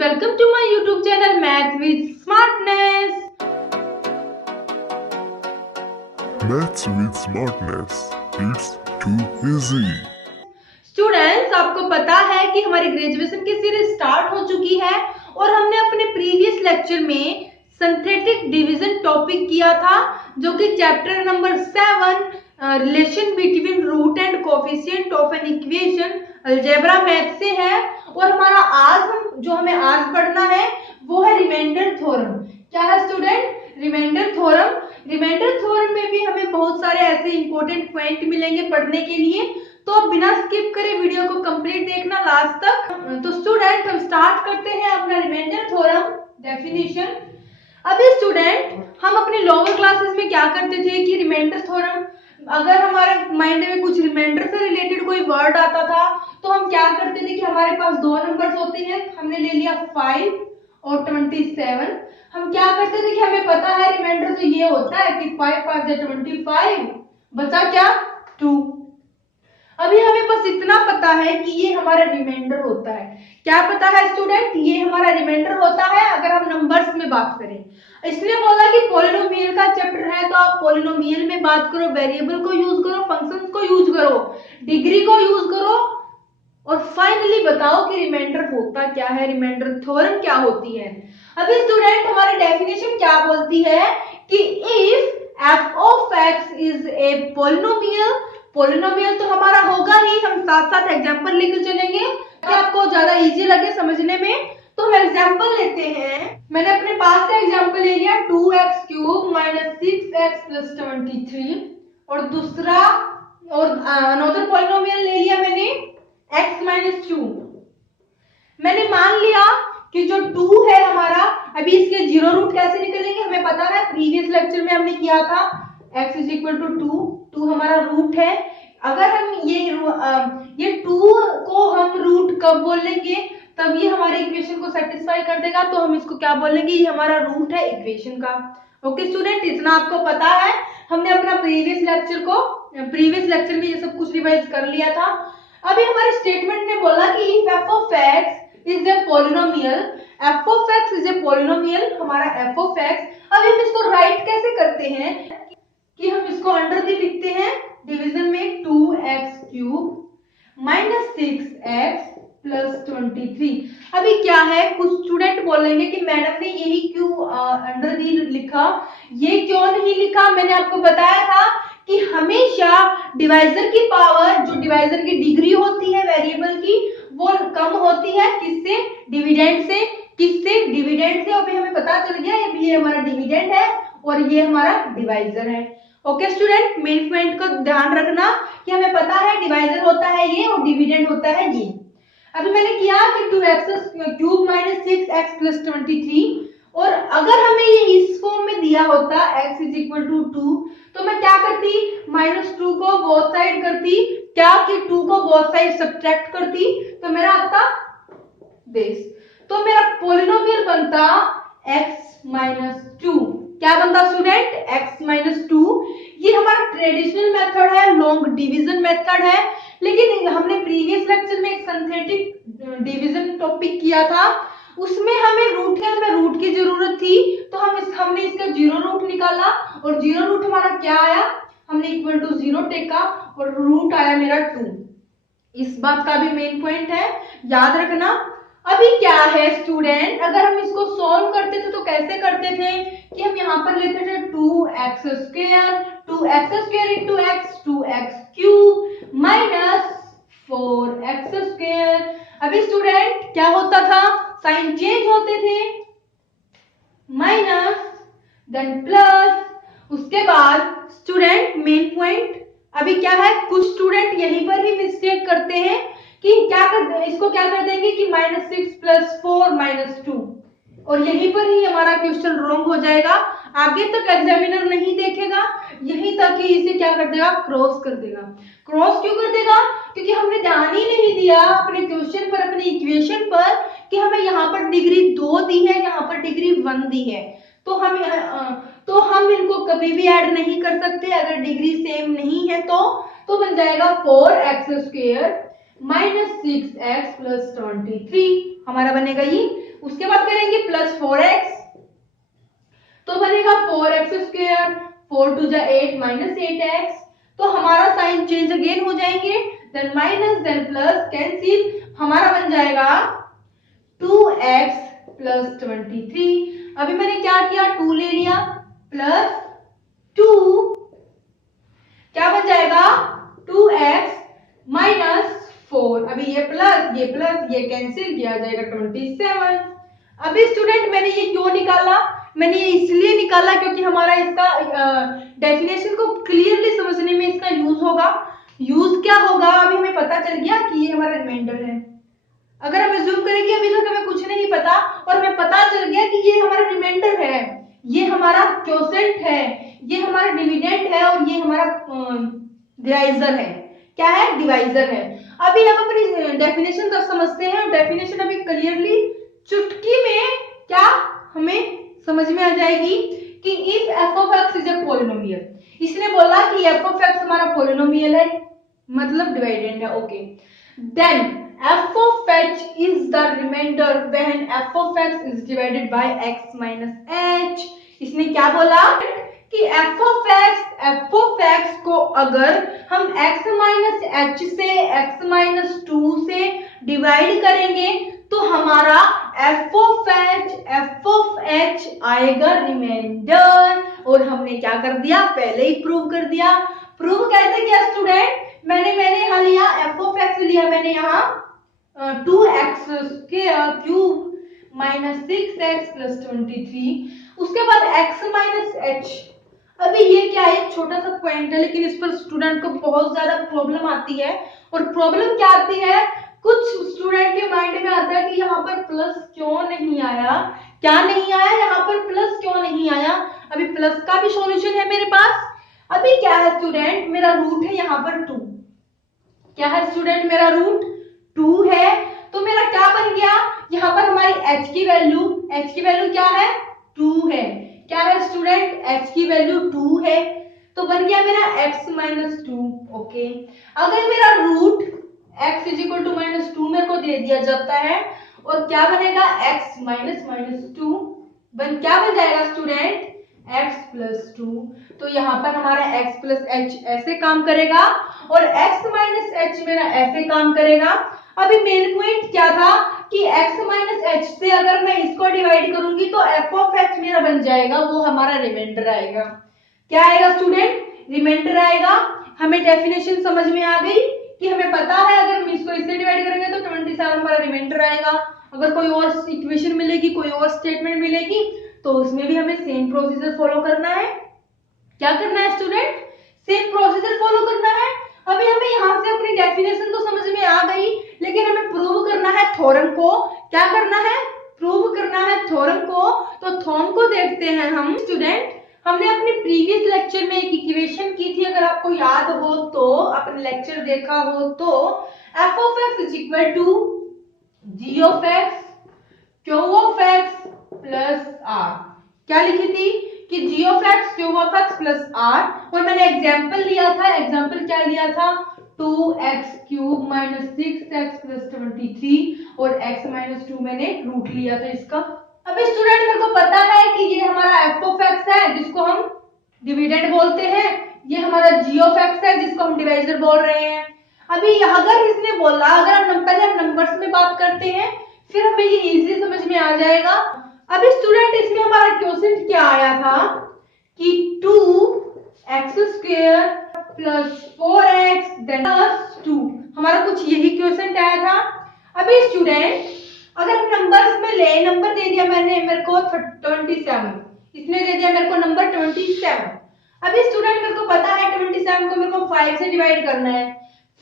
welcome to my YouTube channel Math with Smartness. Maths with Smartness. It's too easy. Students, आपको पता है कि हमारी ग्रेजुएशन की सीरीज स्टार्ट हो चुकी है और हमने अपने प्रीवियस लेक्चर में सिंथेटिक डिवीजन टॉपिक किया था, जो कि chapter number 7 relation between root and coefficient of an equation algebra math से है। और हमारा हमें आज पढ़ना है वो है रिमाइंडर थ्योरम। क्या है student? Reminder theorem. Reminder theorem में भी हमें बहुत सारे ऐसे इंपॉर्टेंट पॉइंट मिलेंगे पढ़ने के लिए, तो आप बिना स्किप करे वीडियो को कंप्लीट देखना लास्ट तक। तो स्टूडेंट, हम स्टार्ट करते हैं अपना रिमाइंडर थ्योरम डेफिनेशन। अभी स्टूडेंट, हम अपने लोअर क्लासेस में क्या करते थे कि रिमाइंडर थ्योरम, अगर हमारे माइंड में कुछ रिमाइंडर से रिलेटेड कोई वर्ड आता था तो हम क्या करते थे कि हमारे पास दो नंबर्स होते हैं, हमने ले लिया 5 और 27। हम क्या करते थे कि हमें पता है रिमाइंडर तो ये होता है कि 5 5 25, बचा क्या 2। अभी हमें बस इतना पता है कि ये हमारा रिमाइंडर होता है। क्या पता है स्टूडेंट? ये हमारा रिमाइंडर होता है अगर हम नंबर्स में बात करें। इसलिए बोला कि पॉलिनोमियल का चैप्टर है तो आप पॉलिनोमियल में बात करो, वेरिएबल को यूज करो, फंक्शंस को यूज करो, डिग्री को यूज करो और फाइनली बताओ कि रिमाइंडर होता क्या है, रिमाइंडर थ्योरम क्या होती है। अभी स्टूडेंट, हमारी डेफिनेशन क्या बोलती है कि if f of x is a polynomial, polynomial तो हमारा होगा ही, हम साथ साथ एग्जांपल लेकर चलेंगे ताकि आपको ज्यादा इजी लगे समझने में। तो हम एग्जांपल लेते हैं। मैंने अपने पास से एग्जांपल ले लिया 2x³ - 6x + 23 और दूसरा और अनदर पॉलिनोमियल ले लिया मैंने x - 2। मैंने मान लिया कि जो 2 है हमारा, अभी इसके जीरो रूट कैसे निकलेंगे हमें पता है, प्रीवियस लेक्चर में हमने किया था x = 2, 2 हमारा रूट है। अगर हम ये 2 को हम रूट कब बोलेंगे तब ये हमारे इक्वेशन को सेटिस्फाई कर देगा, तो हम इसको क्या बोलेंगे, ये हमारा रूट है इक्वेशन का। ओके स्टूडेंट, इतना आपको पता है। हमने अपना प्रीवियस लेक्चर में ये सब कुछ रिवाइज कर लिया था। अभी हमारे स्टेटमेंट ने बोला कि if f of x is a polynomial, f of x is a polynomial, हमारा f of x। अब हम इसको राइट कैसे करते हैं कि हम इसको अंडर दी लिखते हैं डिवीजन में 2x³ - 6x + 23। अभी क्या है, कुछ स्टूडेंट बोलेंगे कि मैडम ने यही क्यों अंडर दी लिखा, ये क्यों नहीं लिखा। मैंने आपको बताया था कि हमेशा डिवाइजर की पावर, जो डिवाइजर की डिग्री होती है वेरिएबल की, वो कम होती है किससे? डिविडेंड से। किससे? डिविडेंड से। अभी हमें पता चल गया ये हमारा डिविडेंड है और ये हमारा डिवाइजर है। ओके स्टूडेंट, मेन पॉइंट को ध्यान रखना कि हमें पता है डिवाइजर होता है ये और डिविडेंड होता है ये। अभी मैंने किया कि 2x³ - 6x + 23, और अगर हमें ये इस फॉर्म में दिया होता x = 2 तो मैं क्या करती, -2 को बोथ साइड करती, क्या कि 2 को बोथ साइड सब्ट्रैक्ट करती, तो मेरा आता बेस। तो मेरा पॉलिनोमियल बनता x - 2। क्या बनता स्टूडेंट? x - 2। ये हमारा ट्रेडिशनल मेथड है, लॉन्ग डिवीजन मेथड है। लेकिन हमने प्रीवियस लेक्चर में एक सिंथेटिक डिवीजन टॉपिक किया था, उसमें हमें रूट की जरूरत थी, तो हमने इसका जीरो रूट निकाला और जीरो रूट हमारा क्या आया, हमने = 0 टेका और रूट आया मेरा 2। इस बात का भी मेन पॉइंट है, याद रखना। अभी क्या है स्टूडेंट, अगर हम इसको सॉल्व करते थे तो कैसे करते थे कि हम यहाँ पर लेते थे 2x² × x 2x³ - 4x²। अभी स्टूडेंट क्या होता था, साइन चेंज होते थे, माइनस देन प्लस, उसके बाद स्टूडेंट मेन पॉइंट अभी क्या है, कुछ स्टूडेंट यहीं पर ही मिस्टेक करते हैं कि इसको क्या कर देंगे कि -6 + 4 - 2, और यहीं पर ही हमारा क्वेश्चन रॉन्ग हो जाएगा। आगे तक एग्जामिनर नहीं देखेगा, यहीं तक ही इसे क्या कर देगा, क्रॉस कर देगा। क्रॉस क्यों कर देगा? क्योंकि हमने ध्यान ही नहीं दिया अपने क्वेश्चन पर, अपनी इक्वेशन पर, कि हमें यहाँ पर डिग्री 2 दी है, यहाँ पर डिग्री 1 दी है, तो हम इनको कभी भी ऐड नहीं कर सकते अगर डिग्री सेम नहीं है तो बन जाएगा 4x² - 6x + 23, हमारा बनेगा ये उसके बाद करेंगे प्लस 4x, तो बनेगा 4x स्क्वायर, 4 2 जा 8 माइनस 8x, तो हमारा साइन चेंज अगेन हो जाएंगे, then minus then plus cancel, हमारा बन जाएगा 2x प्लस 23। अभी मैंने क्या किया, 2 ले लिया प्लस 2, क्या बन जाएगा 2x माइनस 4, अभी ये प्लस ये कैंसिल किया जाएगा 27। अभी स्टूडेंट मैंने ये क्यों निकाला, मैंने ये इसलिए निकाला क्योंकि हमारा इसका डेफिनेशन को क्लियरली समझने में इसका यूज होगा। यूज क्या होगा, अभी हमें पता चल गया कि ये हमारा रिमाइंडर है। अगर हम अज्यूम करें कि अभी तक हमें कुछ नहीं पता और हमें पता चल गया कि ये हमारा रिमाइंडर है, ये हमारा क्वोशेंट है, ये हमारा डिविडेंड है और ये हमारा डिवाइजर है। क्या है, डिवाइजर है। अभी हम अपनी डेफिनेशन तक समझते हैं और डेफिनेशन अभी क्लियरली चुटकी में क्या हमें समझ में आ जाएगी कि if f of x is a polynomial, इसने बोला कि एफ ऑफ एक्स हमारा पॉलिनोमियल है मतलब डिवाइडेंड है, okay, then f of h is the remainder when f of x is divided by x minus h। इसने क्या बोला कि f of x को अगर हम x minus h से x minus 2 से डिवाइड करेंगे तो हमारा f of h आएगा रिमाइंडर, और हमने क्या कर दिया, पहले ही प्रूव कर दिया। प्रूव कैसे किया स्टूडेंट, मैंने यहाँ लिया f of x लिया मैंने यहाँ 2x cube minus 6x plus 23, उसके बाद x माइनस h। अभी ये क्या है, एक छोटा सा पॉइंट है लेकिन इस पर स्टूडेंट को बहुत ज्यादा प्रॉब्लम आती है। और प्रॉब्लम क्या आती है, कुछ स्टूडेंट के माइंड में आता है कि यहाँ पर प्लस क्यों नहीं आया, क्या नहीं आया, यहाँ पर प्लस क्यों नहीं आया। अभी प्लस का भी सॉल्यूशन है मेरे पास। अभी क्या है स्टूडेंट, मेरा रूट है यहाँ पर 2, क्या है स्टूडेंट, मेरा रूट 2 है, तो मेरा क्या बन गया, यहाँ पर हमारी h की वैल्यू क्या है, 2 है। क्या है स्टूडेंट, h की वैल्यू 2 है, तो बन गया मेरा x माइनस 2, ओके। अगर मेरा root x is equal to minus 2 मेरे को दे दिया जाता है और क्या बनेगा, x माइनस माइनस 2 क्या बन जाएगा स्टूडेंट, x प्लस 2, तो यहाँ पर हमारा x प्लस h ऐसे काम करेगा और x माइनस h मेरा ऐसे काम करेगा। अभी मेन पॉइंट क्या था कि x माइनस h से अगर मैं इसको डिवाइड करूंगी तो f ऑफ h मेरा बन जाएगा, वो हमारा रिमाइंडर आएगा। क्या आएगा स्टूडेंट, रिमाइंडर आएगा। हमें डेफिनेशन समझ में आ गई कि हमें पता है अगर हम इसको इससे डिवाइड करेंगे तो 27 हमारा रिमाइंडर आएगा। अगर कोई और इक्वेशन मिलेगी, कोई और स्टेटमेंट मिलेगी तो उसमें भी हमें सेम प्रोसीजर फॉलो करना है। क्या करना है स्टूडेंट, सेम प्रोसीजर फॉलो करना है। अभी हमें यहाँ से अपनी डेफिनेशन तो समझ में आ गई लेकिन हमें प्रूव करना है थ्योरम को। क्या करना है, प्रूव करना है थ्योरम को। तो थ्योरम को देखते हैं हम स्टूडेंट। हमने अपने प्रीवियस लेक्चर में एक इक्वेशन की थी, अगर आपको याद हो तो, अपने लेक्चर देखा हो तो, f of x is equal to g of x q of x plus r। क्या लिखी थी कि g of x q of x plus r, और मैंने एग्जाम्पल लिया था। एग्जाम्पल क्या लिया था, 2x cube minus 6x plus 23 और x माइनस 2 मैंने रूट लिया था इसका। अभी स्टूडेंट मेरे को पता है कि ये हमारा f of x है जिसको हम डिविडेंड बोलते हैं, ये हमारा g of x है जिसको हम डिवाइजर बोल रहे हैं। अभी अगर इसने बोला, अगर हम पहले हम नंबर्स में बात करते हैं फिर हमें ये इजीली समझ में आ जाएगा। अभी स्टूडेंट इसमें हमारा क्वोशिएंट क्या आया था कि 2x square plus 4x plus 2, हमारा कुछ यही क्वोशिएंट आया था। अभी स्टूडेंट अगर हम नंबर्स में ले, नंबर दे दिया मैंने मेरे को 27, इसने दे दिया मेरे को नंबर 27। अभी स्टूडेंट मेरे को पता है 27 को मेरे को 5 से डिवाइड करना है।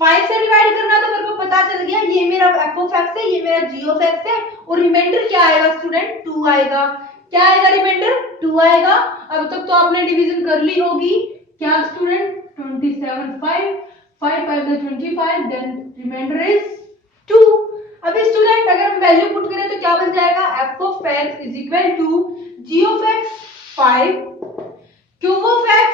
5 से डिवाइड करना तो मेरे को पता चल गया ये मेरा f of x है, ये मेरा g of x है, और रिमाइंडर क्या आएगा स्टूडेंट, 2 आएगा। क्या आएगा रिमाइंडर, 2 आएगा। अब तक तो आपने डिवीजन कर ली होगी। क्या स्टूडेंट, 27 5 5 5 25, देन रिमाइंडर इज 2। अभी स्टूडेंट अगर हम वैल्यू पुट करें तो क्या बन जाएगा, f of x is equal to g of x 5, q of x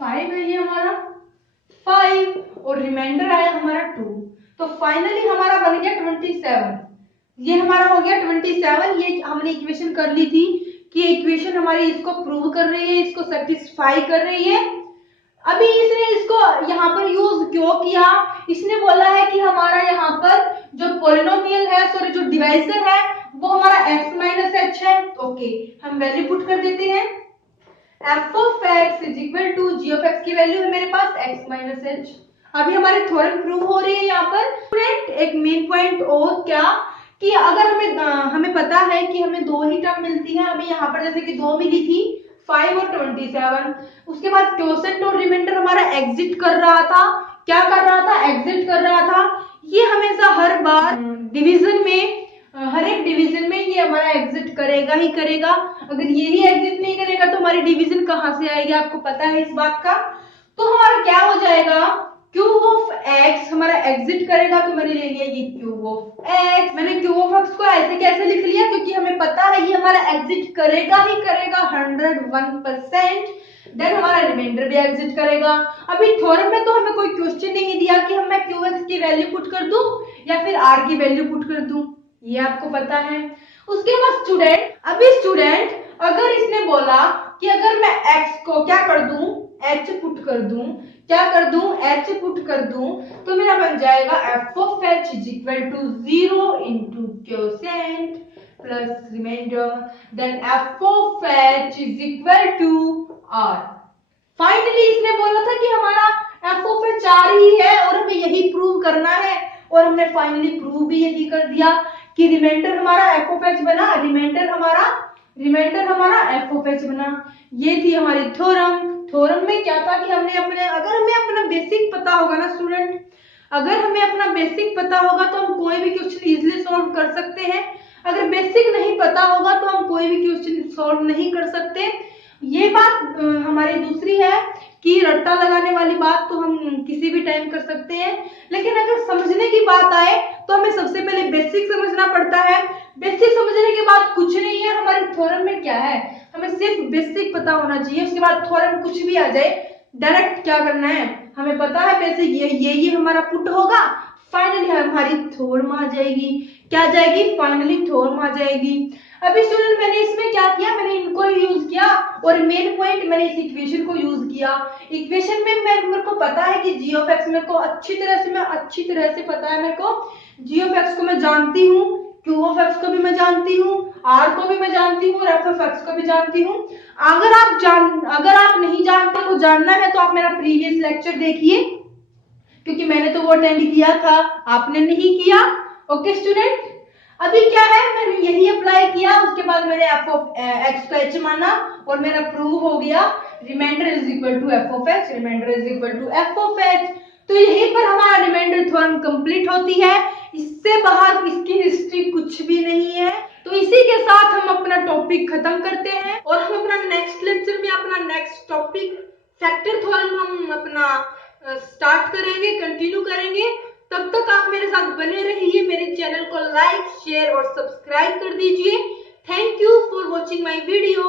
5 है ये हमारा 5, और रिमाइंडर आया हमारा 2। तो फाइनली हमारा बन गया 27। ये हमारा हो गया 27। ये हमने इक्वेशन कर ली थी कि इक्वेशन हमारी इसको प्रूव कर रही है, इसको सेटिस्फाई कर रही है। अभी इसने इसको यहाँ पर यूज क्यों किया? इसने बोला है कि हमारा यहाँ पर जो पॉलिनोमियल है, सॉरी जो डिवाइजर है वो हमारा x माइनस एच है। ओके, हम वैल्यू पुट कर देते हैं। f of x is equal to g of x की वैल्यू है मेरे पास x माइनस एच। अभी हमारी थ्योरम प्रूव हो रही है यहाँ पर। स्टूडेंट एक मेन पॉइंट और क्या कि अगर हमें पता है कि हमें दो ही टर्म मिलती है। अभी यहाँ पर जैसे कि दो मिली थी 5 और 27, उसके बाद क्वोशेंट और रिमाइंडर हमारा एग्जिट कर रहा था। क्या कर रहा था? एग्जिट कर रहा था। ये हमेशा हर बार डिवीजन में, हर एक डिवीजन में ये हमारा एग्जिट करेगा ही करेगा। अगर ये ही एग्जिट नहीं करेगा तो हमारी डिवीजन कहाँ से आएगी? आपको पता है इस बात का। तो हमारा क्या हो जाएगा? क्यूब ऑफ एक्स हमारा एग्जिट करेगा, तो मैंने ले लिया ये क्यूब ऑफ एक्स। मैंने क्यूब ऑफ एक्स को ऐसे कैसे लिख लिया? क्योंकि हमें पता है ये हमारा एग्जिट करेगा ही करेगा 101%। देन हमारा रिमाइंडर भी एग्जिट करेगा। अभी थ्योरम में तो हमें कोई क्वेश्चन नहीं दिया कि हम मैं क्यू एक्स की वैल्यू पुट कर दूं या फिर आर की वैल्यू पुट कर दूं, ये आपको पता है। उसके बाद स्टूडेंट अगर इसने बोला कि अगर मैं एक्स को क्या कर दूं, एच पुट कर दूं, क्या कर दूं? एच पुट कर दूं, तो मेरा बन जाएगा f of h is equal to 0 into quotient plus reminder, then f of h is equal to r. Finally इसने बोला था कि हमारा एफ ऑफ एच आर ही है और हमें यही प्रूव करना है, और हमने फाइनली प्रूव भी यही कर दिया कि रिमाइंडर हमारा एफ ऑफ एच बना, रिमाइंडर हमारा एफ ऑफ एच बना। ये थी हमारी थ्योरम। थ्योरम में क्या था कि अगर हमें अपना बेसिक पता होगा ना स्टूडेंट, अगर हमें अपना बेसिक पता होगा तो हम कोई भी क्वेश्चन इजीली सॉल्व कर सकते हैं। अगर बेसिक नहीं पता होगा तो हम कोई भी क्वेश्चन सॉल्व नहीं कर सकते। ये बात हमारी दूसरी है कि रट्टा लगाने वाली बात तो हम किसी भी टाइम कर सकते हैं, लेकिन अगर समझने की बात आए तो हमें सबसे पहले बेसिक समझना पड़ता है। बेसिक समझने के बाद कुछ नहीं है। हमारे थ्योरम में क्या है, हमें सिर्फ बेसिक पता होना चाहिए। उसके बाद थ्योरम कुछ भी आ जाए, डायरेक्ट क्या करना है, हमें पता है बेसिक ये हमारा पुट होगा, फाइनली हमारी थ्योरम आ जाएगी। क्या जाएगी? फाइनली थ्योरम आ जाएगी। अभी स्टूडेंट मैंने इसमें क्या किया, मैंने इनको यूज किया और मेन पॉइंट मैंने इस इक्वेशन को यूज किया। इक्वेशन में मेरे को पता है कि g ऑफ x मेरे को अच्छी तरह से पता है। मेरे को g ऑफ x को मैं जानती हूँ, q ऑफ x को भी मैं जानती हूँ, r को भी मैं जानती हूँ और f ऑफ x को भी जानती हूँ। अगर आप नहीं जानते हो, जानना है तो आप मेरा प्रीवियस लेक्चर देखिए, क्योंकि मैंने तो वो अटेंड किया था, आपने नहीं किया। ओके स्टूडेंट, अभी क्या है, मैंने यही अप्लाई किया। उसके बाद मैंने एफ ऑफ एक्स को एच माना और मेरा प्रूव हो गया reminder is equal to f of h, reminder is equal to f of h. तो यहीं पर हमारा रिमाइंडर थ्योरम कंप्लीट होती है। इससे बाहर इसकी हिस्ट्री कुछ भी नहीं है। तो इसी के साथ हम अपना टॉपिक खत्म करते हैं और हम अपना नेक्स्ट लेक्चर में अपना नेक्स्ट टॉपिक फैक्टर थ्योरम हम अपना स्टार्ट करेंगे, कंटिन्यू करेंगे। तब तक आप मेरे साथ बने रहिए। मेरे चैनल को लाइक, शेयर और सब्सक्राइब कर दीजिए। Thank you for watching my video.